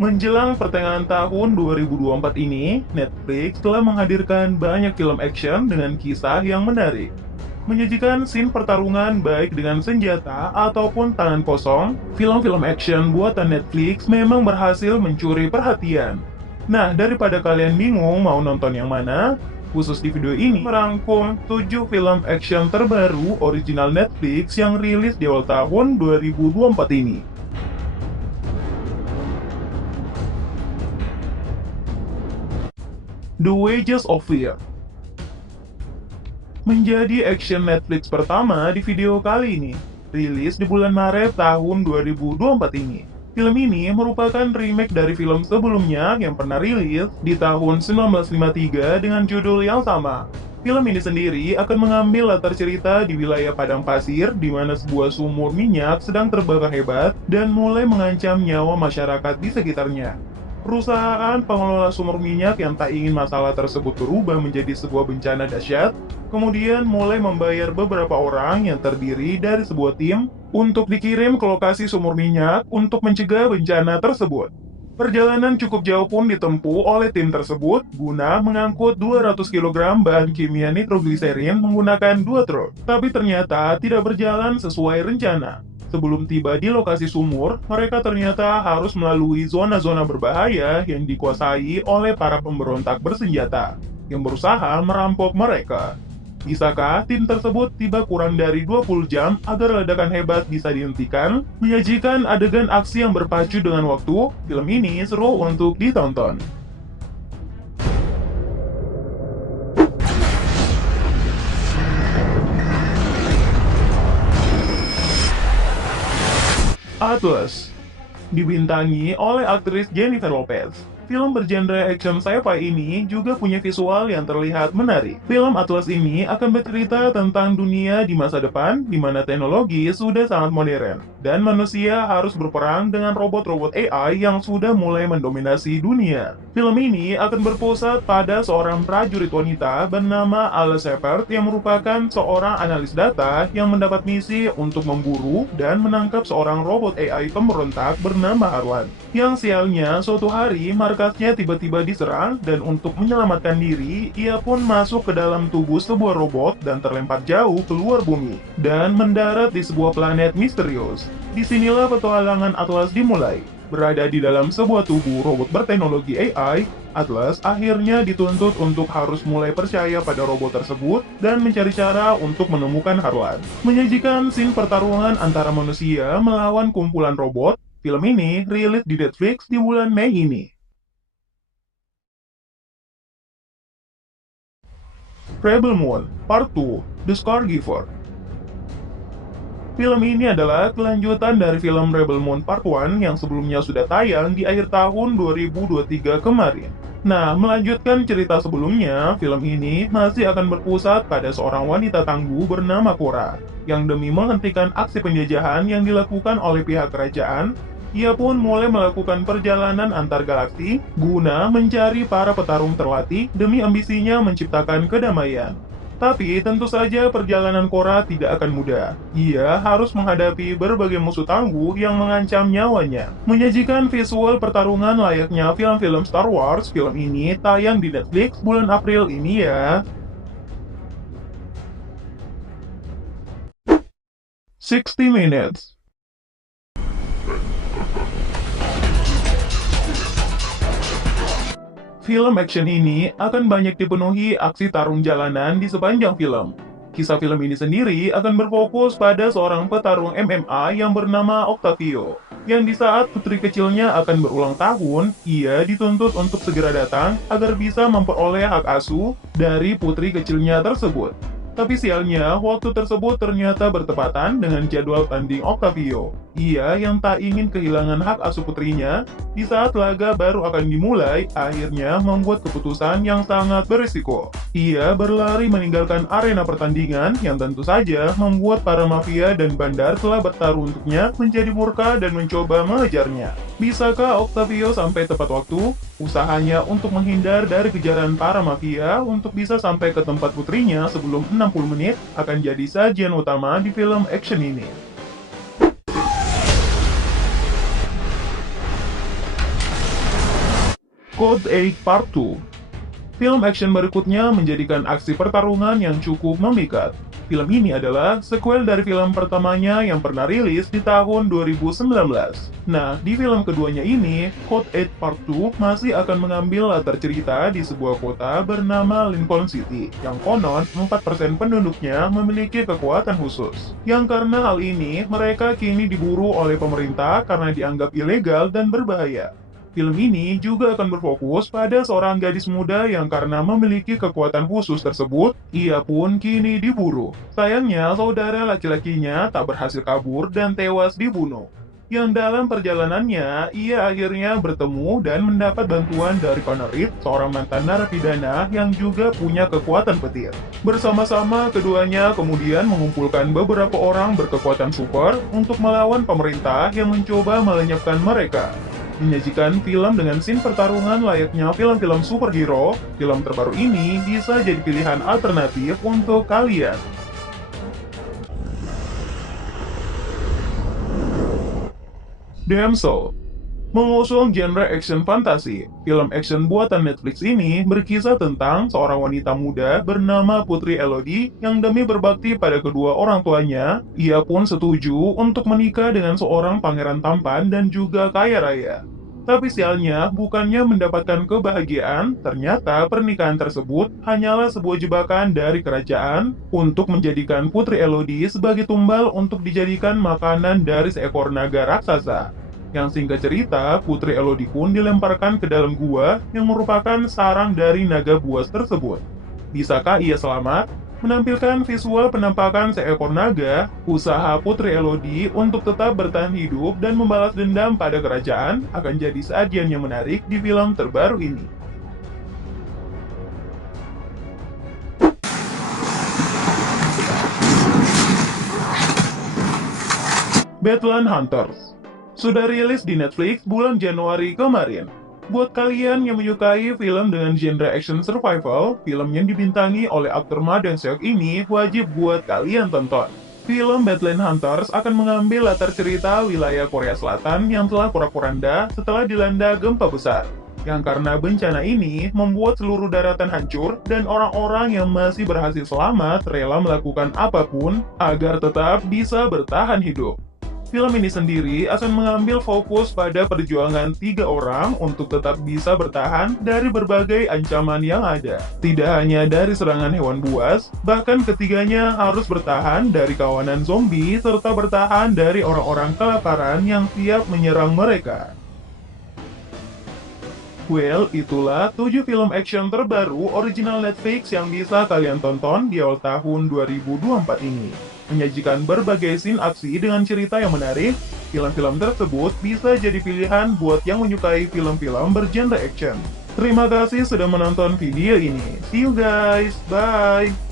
Menjelang pertengahan tahun 2024 ini, Netflix telah menghadirkan banyak film action dengan kisah yang menarik. Menyajikan scene pertarungan baik dengan senjata ataupun tangan kosong, film-film action buatan Netflix memang berhasil mencuri perhatian. Nah, daripada kalian bingung mau nonton yang mana, khusus di video ini merangkum 7 film action terbaru original Netflix yang rilis di awal tahun 2024 ini. The Wages of Fear menjadi action Netflix pertama di video kali ini, rilis di bulan Maret tahun 2024 ini. Film ini merupakan remake dari film sebelumnya yang pernah rilis di tahun 1953 dengan judul yang sama. Film ini sendiri akan mengambil latar cerita di wilayah padang pasir di mana sebuah sumur minyak sedang terbakar hebat dan mulai mengancam nyawa masyarakat di sekitarnya. Perusahaan pengelola sumur minyak yang tak ingin masalah tersebut berubah menjadi sebuah bencana dahsyat, kemudian mulai membayar beberapa orang yang terdiri dari sebuah tim untuk dikirim ke lokasi sumur minyak untuk mencegah bencana tersebut. Perjalanan cukup jauh pun ditempuh oleh tim tersebut guna mengangkut 200 kg bahan kimia nitrogliserin menggunakan 2 truk. Tapi ternyata tidak berjalan sesuai rencana. Sebelum tiba di lokasi sumur, mereka ternyata harus melalui zona-zona berbahaya yang dikuasai oleh para pemberontak bersenjata yang berusaha merampok mereka. Bisakah tim tersebut tiba kurang dari 20 jam agar ledakan hebat bisa dihentikan? Menyajikan adegan aksi yang berpacu dengan waktu, film ini seru untuk ditonton. Atlas dibintangi oleh aktris Jennifer Lopez. Film bergenre action sci-fi ini juga punya visual yang terlihat menarik. Film Atlas ini akan bercerita tentang dunia di masa depan di mana teknologi sudah sangat modern dan manusia harus berperang dengan robot-robot AI yang sudah mulai mendominasi dunia. Film ini akan berpusat pada seorang prajurit wanita bernama Alice Shepard yang merupakan seorang analis data yang mendapat misi untuk memburu dan menangkap seorang robot AI pemberontak bernama Harwan. Yang sialnya, suatu hari markasnya tiba-tiba diserang dan untuk menyelamatkan diri, ia pun masuk ke dalam tubuh sebuah robot dan terlempar jauh keluar bumi dan mendarat di sebuah planet misterius. Disinilah petualangan Atlas dimulai. Berada di dalam sebuah tubuh robot berteknologi AI, Atlas akhirnya dituntut untuk harus mulai percaya pada robot tersebut dan mencari cara untuk menemukan Harwan. Menyajikan scene pertarungan antara manusia melawan kumpulan robot, film ini rilis di Netflix di bulan Mei ini. Rebel Moon Part 2 The Scargiver. Film ini adalah kelanjutan dari film Rebel Moon Part 1 yang sebelumnya sudah tayang di akhir tahun 2023 kemarin. Nah, melanjutkan cerita sebelumnya, film ini masih akan berpusat pada seorang wanita tangguh bernama Cora, yang demi menghentikan aksi penjajahan yang dilakukan oleh pihak kerajaan, ia pun mulai melakukan perjalanan antar galaksi guna mencari para petarung terlatih demi ambisinya menciptakan kedamaian. Tapi tentu saja perjalanan Cora tidak akan mudah. Ia harus menghadapi berbagai musuh tangguh yang mengancam nyawanya. Menyajikan visual pertarungan layaknya film-film Star Wars, film ini tayang di Netflix bulan April ini ya. 60 Minutes. Film action ini akan banyak dipenuhi aksi tarung jalanan di sepanjang film. Kisah film ini sendiri akan berfokus pada seorang petarung MMA yang bernama Octavio, yang di saat putri kecilnya akan berulang tahun, ia dituntut untuk segera datang agar bisa memperoleh hak asuh dari putri kecilnya tersebut. Tapi sialnya, waktu tersebut ternyata bertepatan dengan jadwal tanding Octavio. Ia yang tak ingin kehilangan hak asuh putrinya, di saat laga baru akan dimulai, akhirnya membuat keputusan yang sangat berisiko. Ia berlari meninggalkan arena pertandingan yang tentu saja membuat para mafia dan bandar telah bertaruh untuknya menjadi murka dan mencoba mengejarnya. Bisakah Octavio sampai tepat waktu? Usahanya untuk menghindar dari kejaran para mafia untuk bisa sampai ke tempat putrinya sebelum 60 menit akan jadi sajian utama di film action ini. Code 8 Part 2. Film action berikutnya menjadikan aksi pertarungan yang cukup memikat. Film ini adalah sequel dari film pertamanya yang pernah rilis di tahun 2019. Nah, di film keduanya ini, Code 8 Part 2 masih akan mengambil latar cerita di sebuah kota bernama Lincoln City, yang konon 4% penduduknya memiliki kekuatan khusus. Yang karena hal ini, mereka kini diburu oleh pemerintah karena dianggap ilegal dan berbahaya. Film ini juga akan berfokus pada seorang gadis muda yang karena memiliki kekuatan khusus tersebut, ia pun kini diburu. Sayangnya, saudara laki-lakinya tak berhasil kabur dan tewas dibunuh. Yang dalam perjalanannya, ia akhirnya bertemu dan mendapat bantuan dari Connor Reed, seorang mantan narapidana yang juga punya kekuatan petir. Bersama-sama, keduanya kemudian mengumpulkan beberapa orang berkekuatan super untuk melawan pemerintah yang mencoba melenyapkan mereka. Menyajikan film dengan scene pertarungan layaknya film-film superhero, film terbaru ini bisa jadi pilihan alternatif untuk kalian. Damsel. Mengusung genre action fantasi, film action buatan Netflix ini berkisah tentang seorang wanita muda bernama Putri Elodie yang demi berbakti pada kedua orang tuanya, ia pun setuju untuk menikah dengan seorang pangeran tampan dan juga kaya raya. Tapi sialnya, bukannya mendapatkan kebahagiaan, ternyata pernikahan tersebut hanyalah sebuah jebakan dari kerajaan untuk menjadikan Putri Elodie sebagai tumbal untuk dijadikan makanan dari seekor naga raksasa. Yang singkat cerita, Putri Elodie pun dilemparkan ke dalam gua yang merupakan sarang dari naga buas tersebut. Bisakah ia selamat? Menampilkan visual penampakan seekor naga, usaha Putri Elodie untuk tetap bertahan hidup dan membalas dendam pada kerajaan akan jadi sajian yang menarik di film terbaru ini. Badlands Hunters sudah rilis di Netflix bulan Januari kemarin. Buat kalian yang menyukai film dengan genre action survival, film yang dibintangi oleh aktor Ma Dong-seok ini wajib buat kalian tonton. Film Badlands Hunters akan mengambil latar cerita wilayah Korea Selatan yang telah porak-poranda setelah dilanda gempa besar. Yang karena bencana ini membuat seluruh daratan hancur dan orang-orang yang masih berhasil selamat rela melakukan apapun agar tetap bisa bertahan hidup. Film ini sendiri akan mengambil fokus pada perjuangan 3 orang untuk tetap bisa bertahan dari berbagai ancaman yang ada. Tidak hanya dari serangan hewan buas, bahkan ketiganya harus bertahan dari kawanan zombie serta bertahan dari orang-orang kelaparan yang siap menyerang mereka. Well, itulah 7 film action terbaru original Netflix yang bisa kalian tonton di awal tahun 2024 ini. Menyajikan berbagai scene aksi dengan cerita yang menarik, film-film tersebut bisa jadi pilihan buat yang menyukai film-film bergenre action. Terima kasih sudah menonton video ini. See you guys, bye!